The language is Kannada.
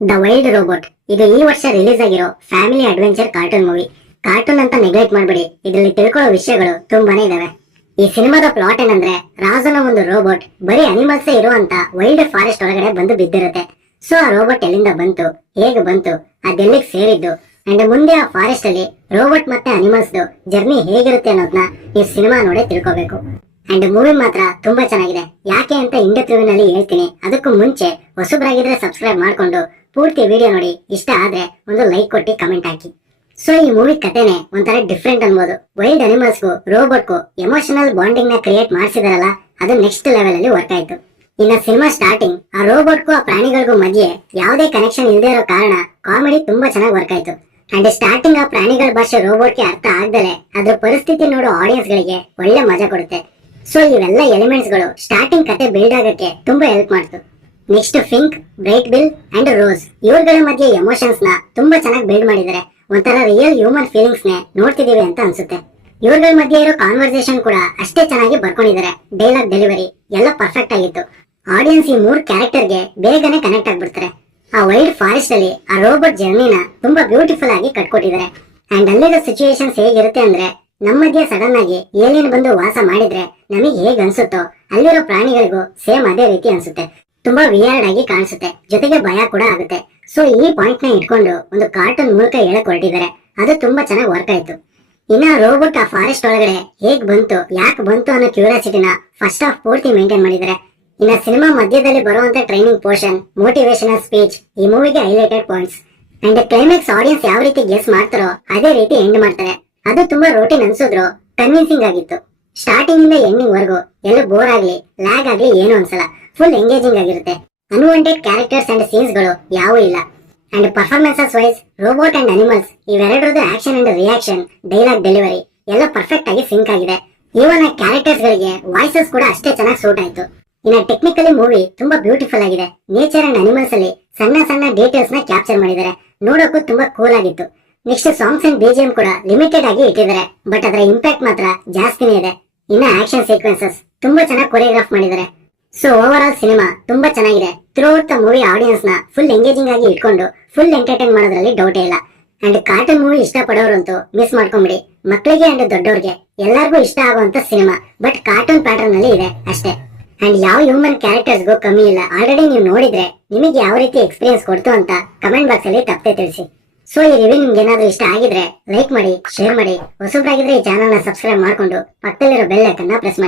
ದ ವೈಲ್ಡ್ ರೋಬೋಟ್ ಇದು ಈ ವರ್ಷ ರಿಲೀಸ್ ಆಗಿರೋ family adventure cartoon movie cartoon ಅಂತ ನೆಗ್ಲೆಕ್ಟ್ ಮಾಡಬೇಡಿ. ಇದರಲ್ಲಿ ತಿಳ್ಕೊಳ್ಳೋ ವಿಷಯಗಳು ತುಂಬಾನೇ ಇದಾವೆ. ಈ ಸಿನಿಮಾದ ಪ್ಲಾಟ್ ಏನಂದ್ರೆ, ರಾಜನ ಒಂದು ರೋಬೋಟ್ ಬರೀ ಅನಿಮಲ್ಸ್ ಇರುವಂತ ವೈಲ್ಡ್ ಫಾರೆಸ್ಟ್ ಒಳಗಡೆ ಬಂದು ಬಿದ್ದಿರುತ್ತೆ. ಸೊ ಆ ರೋಬೋಟ್ ಎಲ್ಲಿಂದ ಬಂತು, ಹೇಗೆ ಬಂತು ಅದೆಲ್ಲಿಗೆ ಸೇರಿದ್ದು ಅಂಡ್ ಮುಂದೆ ಆ ಫಾರೆಸ್ಟ್ ಅಲ್ಲಿ ರೋಬೋಟ್ ಮತ್ತೆ ಅನಿಮಲ್ಸ್ ಜರ್ನಿ ಹೇಗಿರುತ್ತೆ ಅನ್ನೋದನ್ನ ಈ ಸಿನಿಮಾ ನೋಡಿ ತಿಳ್ಕೊಬೇಕು. ಅಂಡ್ ಮೂವಿ ಮಾತ್ರ ತುಂಬಾ ಚೆನ್ನಾಗಿದೆ. ಯಾಕೆ ಅಂತ ಇಂಡಿಯಾ ಹೇಳ್ತೀನಿ. ಅದಕ್ಕೂ ಮುಂಚೆ ಹೊಸಬ್ರಾಗಿದ್ರೆ ಸಬ್ಸ್ಕ್ರೈಬ್ ಮಾಡ್ಕೊಂಡು ಪೂರ್ತಿ ವಿಡಿಯೋ ನೋಡಿ, ಇಷ್ಟ ಆದ್ರೆ ಒಂದು ಲೈಕ್ ಕೊಟ್ಟು ಕಮೆಂಟ್ ಹಾಕಿ. ಸೊ ಈ ಮೂವಿ ಕಥೆನೆ ಒಂಥರ ಡಿಫ್ರೆಂಟ್ ಅನ್ಬೋದು. ವೈಲ್ಡ್ ಅನಿಮಲ್ಸ್ಗೂ ರೋಬೋಟ್ಗೂ ಎಮೋಷನಲ್ ಬಾಂಡಿಂಗ್ನ ಕ್ರಿಯೇಟ್ ಮಾಡಿಸಿದಾರಲ್ಲ, ಅದು ನೆಕ್ಸ್ಟ್ ಲೆವೆಲ್ ಅಲ್ಲಿ ವರ್ಕ್ ಆಯ್ತು. ಇನ್ನ ಸಿನಿಮಾ ಸ್ಟಾರ್ಟಿಂಗ್ ಆ ರೋಬೋಟ್ಗೂ ಆ ಪ್ರಾಣಿಗಳಿಗೂ ಮಧ್ಯೆ ಯಾವುದೇ ಕನೆಕ್ಷನ್ ಇಲ್ಲದೆ ಇರೋ ಕಾರಣ ಕಾಮಿಡಿ ತುಂಬಾ ಚೆನ್ನಾಗಿ ವರ್ಕ್ ಆಯ್ತು. ಅಂಡ್ ಸ್ಟಾರ್ಟಿಂಗ್ ಆ ಪ್ರಾಣಿಗಳ ಭಾಷೆ ರೋಬೋಟ್ಗೆ ಅರ್ಥ ಆಗ್ದಲೆ ಅದ್ರ ಪರಿಸ್ಥಿತಿ ನೋಡೋ ಆಡಿಯನ್ಸ್ ಗಳಿಗೆ ಒಳ್ಳೆ ಮಜಾ ಕೊಡುತ್ತೆ. ಸೊ ಇವೆಲ್ಲ ಎಲಿಮೆಂಟ್ಸ್ಗಳು ಸ್ಟಾರ್ಟಿಂಗ್ ಕತೆ ಬಿಲ್ಡ್ ಆಗಕ್ಕೆ ತುಂಬಾ ಹೆಲ್ಪ್ ಮಾಡ್ತು. Next Fink Brightbill and Roz ಇವ್ರಗಳ ಮಧ್ಯೆ ಎಮೋಷನ್ಸ್ನ ತುಂಬಾ ಚೆನ್ನಾಗಿ ಬಿಲ್ಡ್ ಮಾಡಿದ್ದಾರೆ. ಒಂಥರ ರಿಯಲ್ ಹ್ಯೂಮನ್ ಫೀಲಿಂಗ್ಸ್ ನೇ ನೋಡ್ತಿದೀವಿ ಅಂತ ಅನ್ಸುತ್ತೆ. ಇವ್ರಗಳ ಮಧ್ಯೆ ಇರೋ ಕಾನ್ವರ್ಸೇಷನ್ ಕೂಡ ಅಷ್ಟೇ ಚೆನ್ನಾಗಿ ಬರ್ಕೊಂಡಿದ್ದಾರೆ. ಡೈಲಾಗ್ ಡೆಲಿವರಿ ಎಲ್ಲ ಪರ್ಫೆಕ್ಟ್ ಆಗಿತ್ತು. ಆಡಿಯನ್ಸ್ ಈ ಮೂರ್ ಕ್ಯಾರೆಕ್ಟರ್ಗೆ ಬೇಗನೆ ಕನೆಕ್ಟ್ ಆಗ್ಬಿಡ್ತಾರೆ. ಆ ವೈಲ್ಡ್ ಫಾರೆಸ್ಟ್ ಅಲ್ಲಿ ಆ ರೋಬೋಟ್ ಜರ್ನಿನ ತುಂಬಾ ಬ್ಯೂಟಿಫುಲ್ ಆಗಿ ಕಟ್ಕೊಟ್ಟಿದ್ದಾರೆ. ಅಂಡ್ ಅಲ್ಲಿರೋ ಸಿಚುಯೇಷನ್ಸ್ ಹೇಗಿರುತ್ತೆ ಅಂದ್ರೆ ನಮ್ಮ ಮಧ್ಯೆ ಸಡನ್ ಆಗಿ ಏಲಿಯನ್ ಬಂದು ವಾಸ ಮಾಡಿದ್ರೆ ನಮಗೆ ಹೇಗ್ ಅನ್ಸುತ್ತೋ, ಅಲ್ಲಿರೋ ಪ್ರಾಣಿಗಳಿಗೂ ಸೇಮ್ ಅದೇ ರೀತಿ ಅನ್ಸುತ್ತೆ. ತುಂಬಾ ವಿಯರ್ಡ್ ಆಗಿ ಕಾಣಿಸುತ್ತೆ. ಜೊತೆಗೆ ಭಯ ಕೂಡ ಆಗುತ್ತೆ. ಸೊ ಈ ಪಾಯಿಂಟ್ನ ಇಟ್ಕೊಂಡು ಒಂದು ಕಾರ್ಟೂನ್ ಮೂಲಕ ಹೇಳಕ್ ಹೊರಟಿದ್ದಾರೆ. ಅದು ತುಂಬಾ ಚೆನ್ನಾಗಿ ವರ್ಕ್ ಆಯ್ತು. ಇನ್ನ ರೋಬೋಟ್ ಆ ಫಾರೆಸ್ಟ್ ಒಳಗಡೆ ಹೇಗ್ ಬಂತು, ಯಾಕೆ ಬಂತು ಅನ್ನೋ ಕ್ಯೂರಿಯಾಸಿಟಿನ ಫಸ್ಟ್ ಆಫ್ ಪೂರ್ತಿ ಮೇಂಟೈನ್ ಮಾಡಿದ್ದಾರೆ. ಇನ್ನ ಸಿನಿಮಾ ಮಧ್ಯದಲ್ಲಿ ಬರುವಂತ ಟ್ರೈನಿಂಗ್ ಪೋರ್ಷನ್ ಮೋಟಿವೇಶನಲ್ ಸ್ಪೀಚ್ ಈ ಮೂವಿಗೆ highlighted points and climax audience ಯಾವ ರೀತಿ ಗೆಸ್ ಮಾಡ್ತಾರೋ, ಅದೇ ರೀತಿ ಎಂಡ್ ಮಾಡ್ತಾರೆ. ಅದು ತುಂಬಾ ರೋಟಿನ್ ಅನ್ಸಿದ್ರು ಕನ್ವಿನ್ಸಿಂಗ್ ಆಗಿತ್ತು. ಸ್ಟಾರ್ಟಿಂಗ್ ಇಂದ ಎಂಡಿಂಗ್ ವರ್ಗು, ಎಲ್ಲ ಬೋರ್ ಆಗ್ಲಿ ಲ್ಯಾಗ್ ಆಗ್ಲಿ ಏನು ಅನ್ಸಲ್ಲ. ಫುಲ್ ಎಂಗೇಜಿಂಗ್ ಆಗಿರುತ್ತೆ. ಅನ್ವಾಂಟೆಡ್ ಕ್ಯಾರೆಕ್ಟರ್ಸ್ ಅಂಡ್ ಸೀನ್ಸ್ಗಳು ಯಾವೂ ಇಲ್ಲ. And performances wise robot and animals ಇವೆರಡರದ್ದು action and reaction dialogue delivery ಎಲ್ಲ ಪರ್ಫೆಕ್ಟ್ ಆಗಿ ಸಿಂಕ್ ಆಗಿದೆ. ಈವನ್ ಕ್ಯಾರೆಕ್ಟರ್ಸ್ ಗಳಿಗೆ ವಾಯ್ಸಸ್ ಕೂಡ ಅಷ್ಟೇ ಚೆನ್ನಾಗಿ ಸೂಟ್ ಆಯ್ತು. ಇನ್ನ ಟೆಕ್ನಿಕಲಿ ಮೂವಿ ತುಂಬಾ ಬ್ಯೂಟಿಫುಲ್ ಆಗಿದೆ. ನೇಚರ್ ಅಂಡ್ ಅನಿಮಲ್ಸ್ ಅಲ್ಲಿ ಸಣ್ಣ ಸಣ್ಣ ಡೀಟೇಲ್ಸ್ನ ಕ್ಯಾಪ್ಚರ್ ಮಾಡಿದ್ದಾರೆ. ನೋಡೋಕು ತುಂಬಾ ಕೂಲ್ ಆಗಿತ್ತು. ನೆಕ್ಸ್ಟ್ ಸಾಂಗ್ಸ್ ಅಂಡ್ ಬಿಜಿಎಂ ಕೂಡ ಲಿಮಿಟೆಡ್ ಆಗಿ ಇಟ್ಟಿದ್ದಾರೆ. ಬಟ್ ಅದರ ಇಂಪ್ಯಾಕ್ಟ್ ಮಾತ್ರ ಜಾಸ್ತಿನೇ ಇದೆ. ಇನ್ನ ಆಕ್ಷನ್ ಸೀಕ್ವೆನ್ಸಸ್ ತುಂಬಾ ಚೆನ್ನಾಗಿ ಕೊರಿಯೋಗ್ರಾಫ್ ಮಾಡಿದ್ದಾರೆ. ಸೊ ಓವರ್ ಆಲ್ ಸಿನಿಮಾ ತುಂಬಾ ಚೆನ್ನಾಗಿದೆ. ಥ್ರೂ ದ ಮೂವಿ ಆಡಿಯನ್ಸ್ನ ಫುಲ್ ಎಂಗೇಜಿಂಗ್ ಆಗಿ ಇಟ್ಕೊಂಡು ಫುಲ್ ಎಂಟರ್ಟೈನ್ ಮಾಡೋದ್ರಲ್ಲಿ ಡೌಟ್ ಇಲ್ಲ. ಅಂಡ್ ಕಾರ್ಟೂನ್ ಮೂವಿ ಇಷ್ಟ ಪಡೋರಂತೂ ಮಿಸ್ ಮಾಡ್ಕೊಂಬಿಡಿ. ಮಕ್ಕಳಿಗೆ ಅಂಡ್ ದೊಡ್ಡವ್ರಿಗೆ ಎಲ್ಲರಿಗೂ ಇಷ್ಟ ಆಗುವಂತ ಸಿನಿಮಾ ಬಟ್ ಕಾರ್ಟೂನ್ ಪ್ಯಾಟರ್ನ್ನಲ್ಲಿ ಇದೆ ಅಷ್ಟೇ. ಅಂಡ್ ಯಾವ ಹ್ಯೂಮನ್ ಕ್ಯಾರೆಕ್ಟರ್ಸ್ಗೂ ಕಮ್ಮಿ ಇಲ್ಲ. ಆಲ್ರೆಡಿ ನೀವು ನೋಡಿದ್ರೆ ನಿಮಗೆ ಯಾವ ರೀತಿ ಎಕ್ಸ್ಪೀರಿಯನ್ಸ್ ಕೊಡ್ತು ಅಂತ ಕಮೆಂಟ್ ಬಾಕ್ಸ್ ಅಲ್ಲಿ ತಪ್ಪದೆ ತಿಳಿಸಿ. ಸೊ ಈ ರಿವ್ಯೂ ನಿಮ್ಗೆ ಏನಾದ್ರೂ ಇಷ್ಟ ಆಗಿದ್ರೆ ಲೈಕ್ ಮಾಡಿ ಶೇರ್ ಮಾಡಿ. ಹೊಸಬ್ರಾಗಿದ್ರೆ ಈ ಚಾನಲ್ನ ಸಬ್ಸ್ಕ್ರೈಬ್ ಮಾಡ್ಕೊಂಡು ಪಕ್ಕದಲ್ಲಿರೋ ಬೆಲ್ ಐಕನ್ನ ಪ್ರೆಸ್ ಮಾಡಿ.